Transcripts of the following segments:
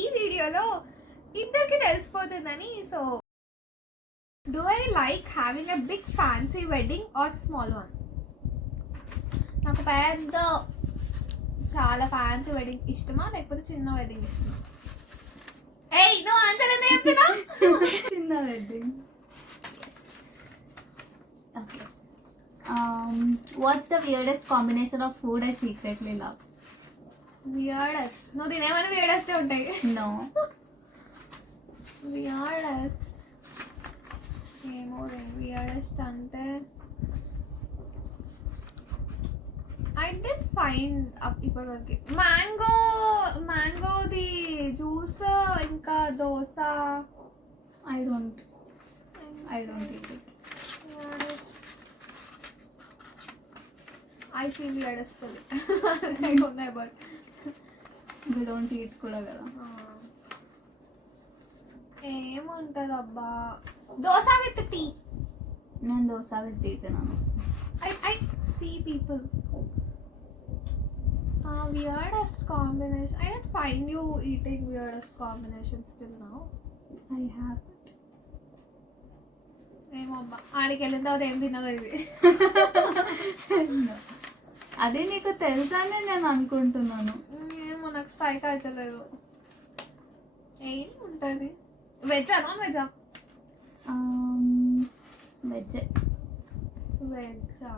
ఈ వీడియోలో ఇద్దరికి తెలిసిపోతుందని. So do I like having a big fancy wedding or small one? నాకు పెద్ద చాలా ఫ్యాన్సీ వెడ్డింగ్ ఇష్టమా లేకపోతే చిన్న వెడ్డింగ్ ఇష్టమా? ఏయ్ నువ్వు ఆన్సర్ ఎంత చెప్తున్నావు? చిన్న wedding. Okay. What's the weirdest combination of food I secretly love? Weirdest నువ్వు తినేమని వియర్డెస్ట్ ఉంటాయి. No. వియర్డెస్ట్ ఏమో వియర్డెస్ట్ అంటే ఐ డెంట్ ఫైండ్ ఇప్పటివరకు మ్యాంగోది జ్యూస్ ఇంకా dosa. I don't eat it. I feel weirdest for it. I don't know about. We don't eat కూడా కదా. ఏముంటది అబ్బా? Dosa with tea. నేను దోశ పెట్టి తిన్నాను. I see people. Weirdest combination. I didn't find you eating weirdest combination still now. I have. ఏమో అబ్బా ఆడికి వెళ్ళిన తర్వాత ఏం తిన్నదో ఇది. అదే నీకు తెలుసని నేను అనుకుంటున్నాను. ఏమో నాకు స్ట్రైక్ అవుతలేదు. ఏం ఉంటుంది? వెజ్జా నాన్ వెజ్జా? వెజ్. వెజ్జా?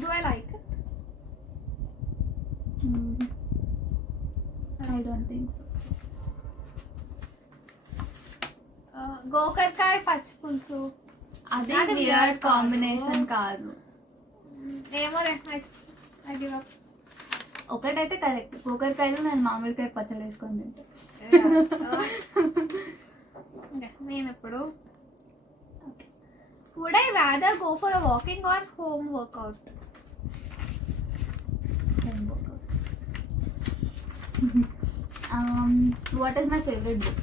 Do I like it? I don't think so. గోకరకాయ పచ్చి పులుసు. అది అది weird weird కాంబినేషన్ కాదు. కాదు. ఏమో ఐ గివ్ అప్. ఒకటైతే కరెక్ట్. గోకరకాయలు నేను మామిడికాయ పచ్చడి వేసుకొని తింటా. నేను ఇప్పుడు would I rather go for a walking or home workout? What is my favorite book?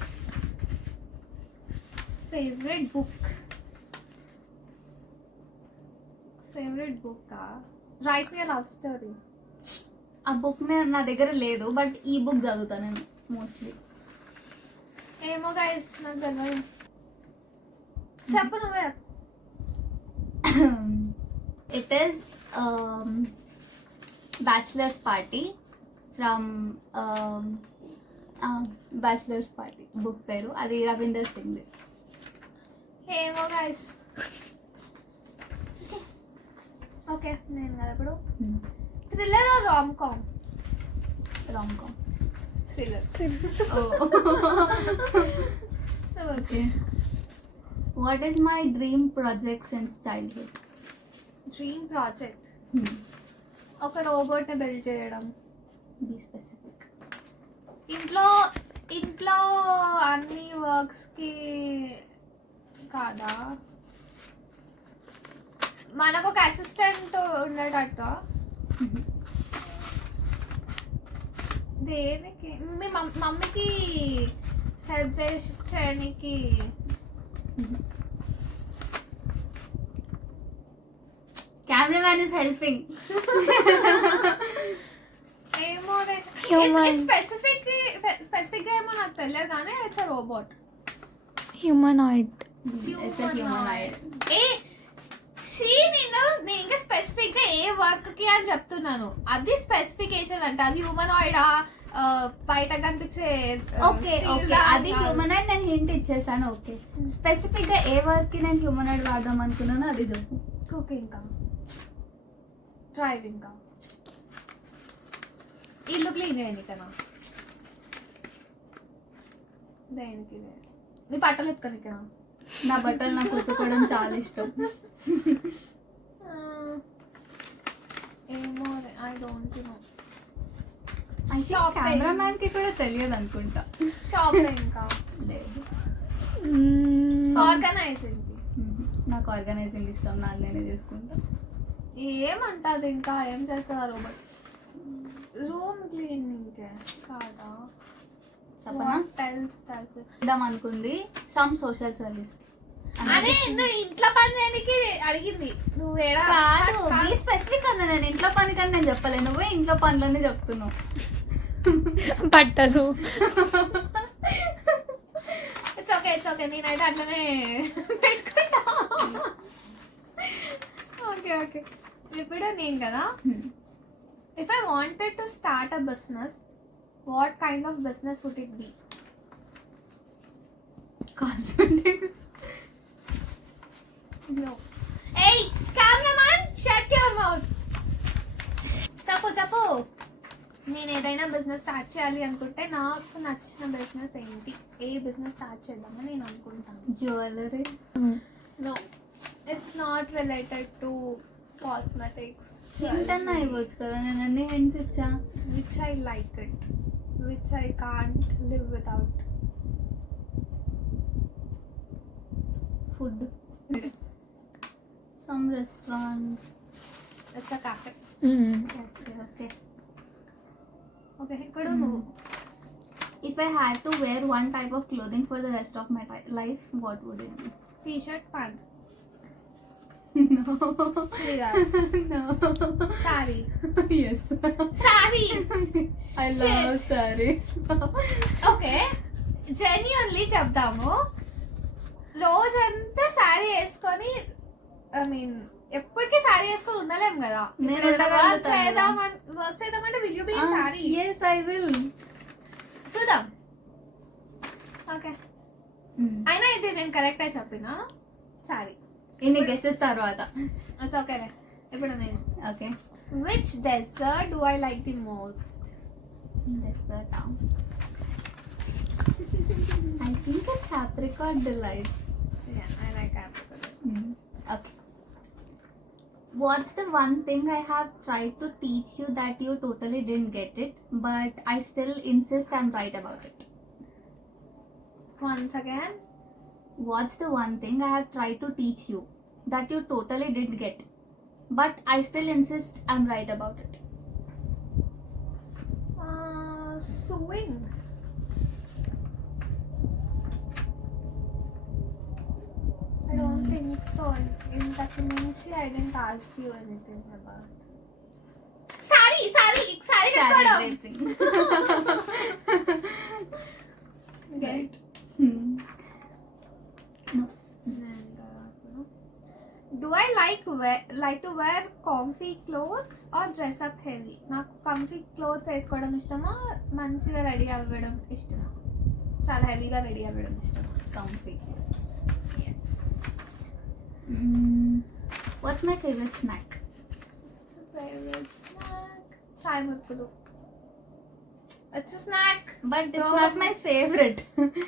Favourite book write me love story. ఆ బుక్ నా దగ్గర లేదు, బట్ ఈ బుక్ చదువుతాను నేను మోస్ట్లీ. ఏమో గైస్ నాకు తెలియదు. చెప్పు నువ్వే. It is Bachelor's Party from Bachelor's Party book పేరు. అది రవీందర్ సింగ్. ఏమో గైస్. ఓకే నేను కదా ఇప్పుడు thriller or rom com? Rom-com. Thriller. Okay. What is my dream project since childhood? Dream project ఒక రోబోట్ ని బిల్డ్ చేయడం. Be specific. ఇంట్లో అన్ని వర్క్స్ కి కాదా, మనకు ఒక అసిస్టెంట్ ఉండేటట్టు. దేనికి? మీ మమ్మీకి హెల్ప్ చేయడానికి. Cameraman is helping. ఏమో స్పెసిఫిక్ గా ఏమో నాకు తెలియదు కానీ it's a robot. Humanoid. It's a humanoid. నేను ఇంకా స్పెసిఫిక్ గా ఏ వర్క్ కి అని చెప్తున్నాను. అది స్పెసిఫికేషన్ అంటే అది హ్యూమనాయిడా బయట కనిపించే. ఓకే ఓకే అది హ్యూమనాయిడ్. నేను హింట్ ఇచ్చేసాను. ఓకే స్పెసిఫిక్ గా ఏ వర్క్ కి నేను హ్యూమనాయిడ్ వాడదాం అనుకున్నాను అది చెప్పు. కుకింగ్ కా, డ్రైవింగ్ కా, ఇల్లు క్లీన్ చేయనికనా, దేనికి? నీ బట్టలు ఎత్తుకోనికనా? నా బట్టలు నాకు ఉతుకోవడం చాలా ఇష్టం. ఏమో ఐ డోంట్ నో. కెమెరామ్యాన్ కి కూడా తెలియదు అనుకుంటా. షాపింగ్ కా, లేదు. ఆర్గనైజింగ్. నాకు ఆర్గనైజింగ్ ఇష్టం. నాకు నేనే చేసుకుంటా. ఏమంటది ఇంకా ఏం చేస్తుందా రోబోట్? రూమ్ క్లీనింగ్ కాదా? అనుకుంది సమ్ సోషల్ సర్వీస్. అదే నువ్వు ఇంట్లో పని చేయడానికి అడిగింది. నువ్వు స్పెసిఫిక్ అన్నా నేను ఇంట్లో పని కానీ నేను చెప్పలే. నువ్వే ఇంట్లో పనులన్నీ చెప్తున్నావు. బట్టలు. ఇట్స్ ఓకే నేనైతే అట్లనే పెట్టుకుంటా. ఓకే ఇప్పుడు నేను కదా, if I wanted to start a business, what kind of business would it be? Cosmetic. No. Hey, cameraman, shut your mouth. చెప్పు నేను ఏదైనా బిజినెస్ స్టార్ట్ చేయాలి అనుకుంటే నాకు నచ్చిన బిజినెస్ ఏంటి, ఏ బిజినెస్ స్టార్ట్ చేద్దామని నేను అనుకుంటాను. Jewellery. No, it's not related to cosmetics. ఏంటన్నా ఇవ్వచ్చు కదా, నేను అన్ని హింట్స్ ఇచ్చా. Which I like it, which I can't live without. Food. Some restaurant. It's a cafe. Okay. Okay ఇప్పుడు నువ్వు. If I had to wear one type of clothing for the rest of my life, what would it be? T shirt, pant. No. No. Sorry. Yes. Sorry. I love sarees. Okay, genuinely చెప్తాము, రోజంతా శారీ వేసుకొని, I mean ఎప్పటికీ శారీ వేసుకొని ఉండలేము కదా. నేను వర్క్ చేద్దామంటే will you be in sari? Yes, I will. చూద్దాం. ఓకే, అయినా ఇది నేను కరెక్ట్ అయి చెప్పిన శారీ. ఇన్ని గెసెస్ తర్వాత. అట్స్ ఓకేలే. ఇప్పుడు నేను, okay. Which dessert do I like the most? Dessert. I think it's apricot delight. I like apricot. Okay. What's the one thing I have tried to teach you that you totally didn't get it, but I still insist I'm right about it? Once again, What's the one thing I have tried to teach you that you totally didn't get, but I still insist I'm right about it? sewing. I don't think so. In Takamichi, I didn't ask you anything about. Sorry. Saree కట్టుకోవడం. draping. Get. No. And do I like to wear comfy clothes or dress up heavy? నాకు comfy clothes వేసుకోవడం ఇష్టమా, మంచిగా రెడీ అవ్వడం ఇష్టమా, చాలా హెవీగా రెడీ అవ్వడం ఇష్టమా? Comfy. Yes. What's my favorite snack? Favorite snack? Chai మురుకులు. It's a snack. But it's No. not my favorite.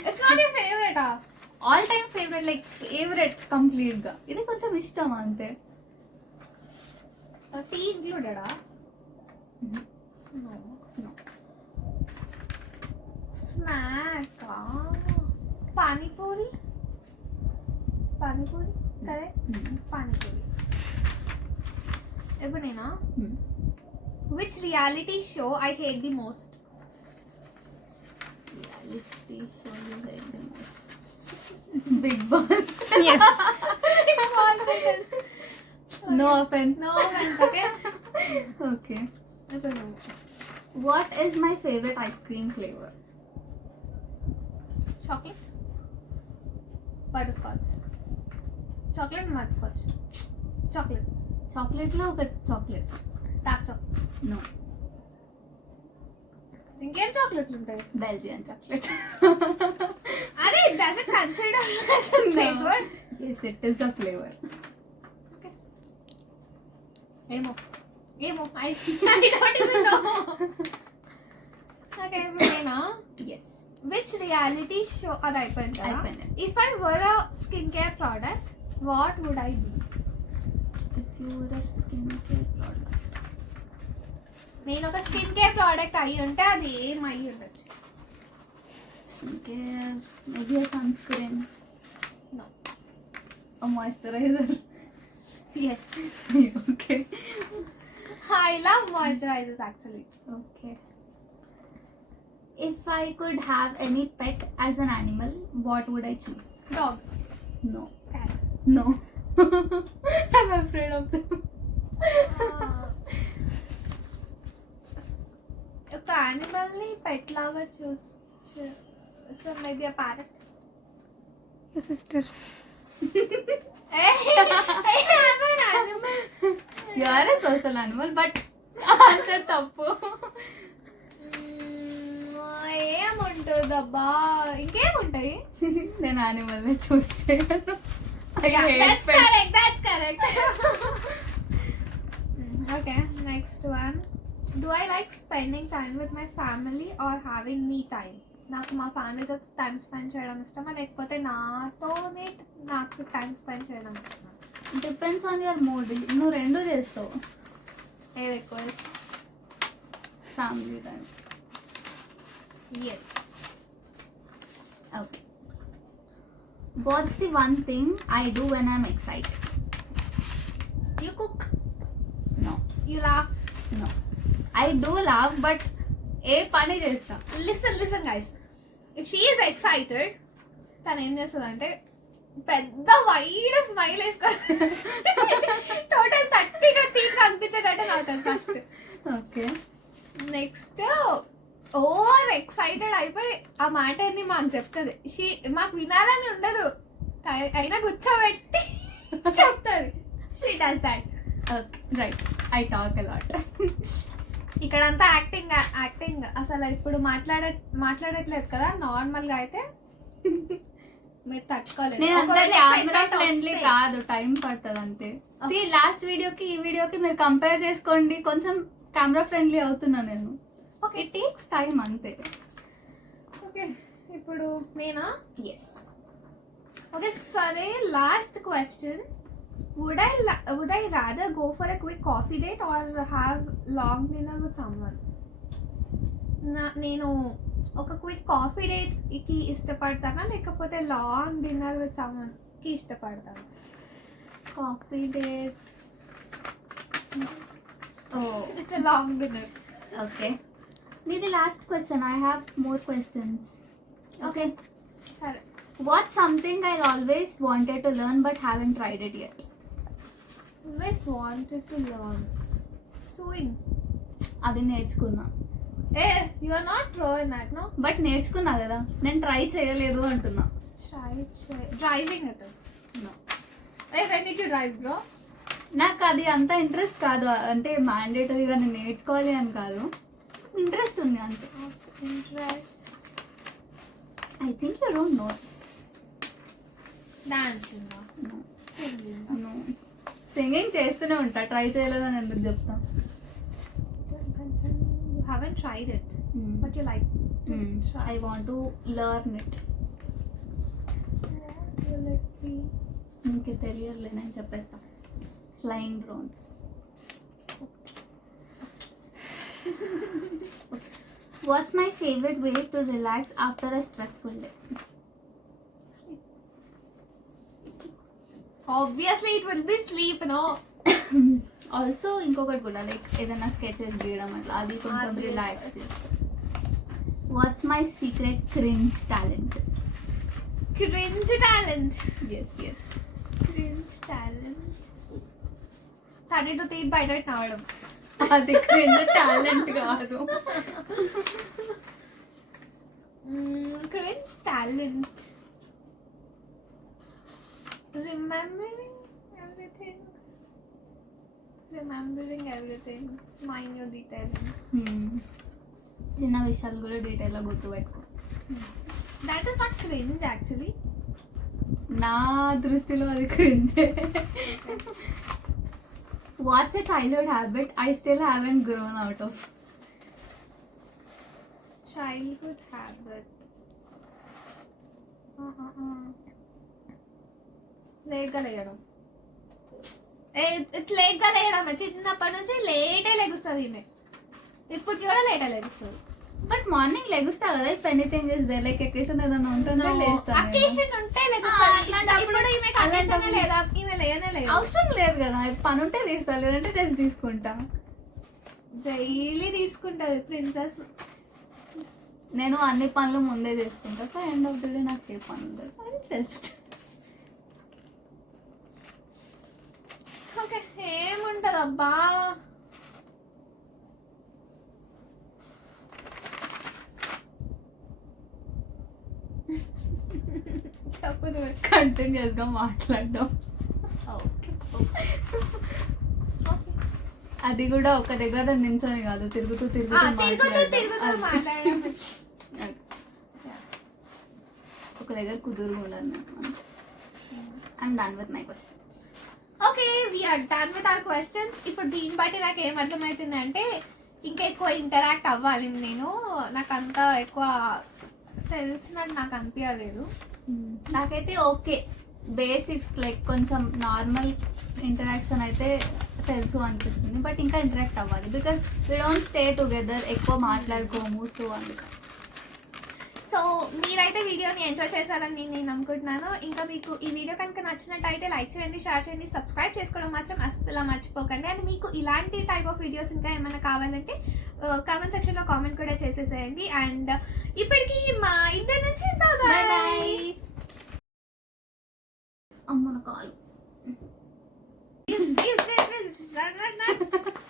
It's not your favorite. All time favorite, like favorite complete గా. ఇది కొంచెం ఇష్టం అంతే. Tea included? No. Snack. Pani-puri. Correct? Pani-puri. ఇప్పుడు నేనా, which reality show I hate the most? Reality show you hate the most. Big Boss. Yes. No offense. No offense, okay? Okay. ఇప్పుడు నువ్వు. What is my favorite ice cream flavor? Chocolate, butterscotch, chocolate, butterscotch, chocolate, chocolate లో ఒక chocolate. dark chocolate. No. ఇంకేం చాక్లెట్లు ఉంటాయి? Belgian chocolate. అరే, does it consider as a flavor? Yes, it is the flavor. ఏమో I don't even know. Okay, ఇప్పుడు నేనా, Yes. which reality show, అది అయిపోయింది కదా. అయిపోయింది. If I were a skincare product, what would I be? If you were a skincare product. నేను ఒక skin care product అయ్యి ఉంటే అది ఏం అయ్యి ఉండొచ్చు? Skincare, maybe a sunscreen, No. a moisturizer. Yes. Okay. I love moisturizers actually. Okay. If I could have any pet as an animal, what would I choose? Dog. No. Cat. No. I'm afraid of them. ఒక animal ని pet లాగా choose it's maybe a parrot. Your sister. You are a social animal but answer తప్పు. ఏముంటుందబ్బా, ఇంకేముంటాయి? నేను యానిమల్ చూస్ చేయను. That's correct, that's correct. Okay, next one. Do I like spending time with my family or having me time? నాకు మా ఫ్యామిలీతో time spend చేయడం ఇష్టమా, లేకపోతే నాతోనే నాకు టైం స్పెండ్ చేయడం ఇష్టమా? Depends on your mood. నువ్వు రెండు చేస్తావు. ఏది ఎక్కువ ఇష్టం? Family time. Yes. Okay. What's the one thing I do when I'm excited? You cook, No. you laugh. No. I do laugh, but ఏ పని చేస్తా. Listen guys. If she is excited, తను ఏం చేస్తుంది అంటే పెద్ద వైడ్ స్మైల్ వేసుకోవాలి. టోటల్ 30గా తీసి కనిపించేటట్టు నవ్వుతుంది first. Okay. Next over excited అయిపోయి ఆ మాటని మాకు చెప్తుంది. మాకు వినాలని ఉండదు, అయినా కూర్చోబెట్టి చెప్తుంది. She does that. Okay right. I talk a lot. ఇక్కడంతా యాక్టింగ్ అసలు ఇప్పుడు మాట్లాడట్లేదు కదా. నార్మల్ గా అయితే మీరు తట్టుకోలేదు. నేను ఒకవేళ కెమెరా excitement ఫ్రెండ్లీ వస్తే- కాదు, టైం పడుతుంది అంతే. లాస్ట్ వీడియోకి ఈ వీడియోకి మీరు కంపేర్ చేసుకోండి, కొంచెం కెమెరా ఫ్రెండ్లీ అవుతున్నా నేను. Okay. ఇట్ టేక్స్ టైం అంతే. ఓకే, ఇప్పుడు నేనా? ఎస్. ఓకే సరే, last question. Would I rather go for a quick coffee date or have long dinner with someone? నేను ఒక క్విక్ కాఫీ డేట్ కి ఇష్టపడతానా, లేకపోతే లాంగ్ డిన్నర్ విత్ సమ్మన్ కి ఇష్టపడతాను? Coffee date. Oh it's a long dinner. Okay. నీది last question. I have more questions. Okay. సరే. What something I always wanted to learn but haven't tried it yet? Always wanted to learn sewing. అది నేర్చుకున్నా. You are not pro in that, no? But నేర్చుకున్నా కదా, నేను ట్రై చేయలేదు అంటున్నా. Driving it is. No. When did you drive, bro? నాకు అది అంత ఇంట్రెస్ట్ కాదు, అంటే మ్యాండేటరీగా నేను నేర్చుకోవాలి అని కాదు, ఇంట్రెస్ట్ ఉంది అంతే. Interest. I think you don't know. Dancing. Singing. Singing చేస్తూనే ఉంటా, ట్రై చేయలేదని ఎందుకు చెప్తా. You haven't tried it, but you like to try. I want to learn it. What will it be? నీకు తెలియదులే, నేను చెప్పేస్తా. Flying drones. What's my favourite way to relax after a stressful day? Obviously it will be sleep, no? Also ఇంకొకటి కూడా, లైక్ ఏదైనా స్కెచెస్ గీయడం అట్లా, అది కొంచెం Obvious. రిలాక్స్ చేస్తుంది. What's my secret cringe talent? Cringe talent. Yes yes. Cringe talent. 32 teeth బయట నవ్వడం. అది క్రింజ్ టాలెంట్ కాదు. Cringe talent. Remembering everything. Minute detailing. చిన్న విషయాలు కూడా డీటెయిల్గా గుర్తుపెట్టుకో. That is not cringe actually. నా దృష్టిలో అది క్రింజే. What's a childhood habit I still haven't grown out of? Childhood habit. లేట్గా లేయడం. లేట్గా లేయడం చిన్నప్పటి నుంచి లేటే లెగుస్తుంది ఈమె. ఇప్పటికి కూడా లేటే లెగుస్తుంది. బట్ మార్నింగ్ లెగుస్తా కదా, if anything is there, like occasion ఏదైనా ఉంటుందో లేస్తాను. అకేషన్ ఉంటే లెగుస్తుంది. ఇప్పుడు ఈమెకి అకేషన్ లేదా, ఈమె లేయనే లేదు. అవసరం లేదు కదా, పని ఉంటే తీస్తా, లేదంటే రెస్ట్ తీసుకుంటా. డైలీ తీసుకుంటది ప్రిన్సెస్. నేను అన్ని పనులు ముందే చేసుకుంటా, so end of the day నాకు ఏ పని ఉండదు, అది రెస్ట్. ఓకే, ఏముంటది అబ్బా. చెప్పు నువ్వు. కంటిన్యూస్ గా మాట్లాడడం, ఓకే అది కూడా ఒక దగ్గర నించొని కాదు, తిరుగుతూ తిరుగుతూ తిరుగుతూ మాట్లాడడం. మాట్లాడడం. ఒక దగ్గర కుదురు ఉండదు. I'm done with my questions. Okay we're done with our questions. ఇప్పుడు దీన్ని బట్టి నాకు ఏం అర్థమవుతుంది అంటే ఇంకా ఎక్కువ ఇంటరాక్ట్ అవ్వాలి నేను. నాకు అంత ఎక్కువ తెలిసినట్టు నాకు అనిపించలేదు. నాకైతే ఓకే, బేసిక్స్ లైక్ కొంచెం నార్మల్ ఇంటరాక్షన్ అయితే తెలుసు అనిపిస్తుంది, బట్ ఇంకా ఇంటరాక్ట్ అవ్వాలి because we don't stay together, ఎక్కువ మాట్లాడుకోము. సో అందుకని సో మీరైతే వీడియోని ఎంజాయ్ చేశారని నేను అనుకుంటున్నాను. ఇంకా మీకు ఈ వీడియో కనుక నచ్చినట్టయితే లైక్ చేయండి, షేర్ చేయండి, సబ్స్క్రైబ్ చేసుకోవడం మాత్రం అస్సలు మర్చిపోకండి. అండ్ మీకు ఇలాంటి టైప్ ఆఫ్ వీడియోస్ ఇంకా ఏమైనా కావాలంటే కామెంట్ సెక్షన్లో కామెంట్ కూడా చేసేసేయండి. అండ్ ఇప్పటికి మా ఇద్దరి నుంచి బాయ్. అమ్మ కాలు Reels. Run.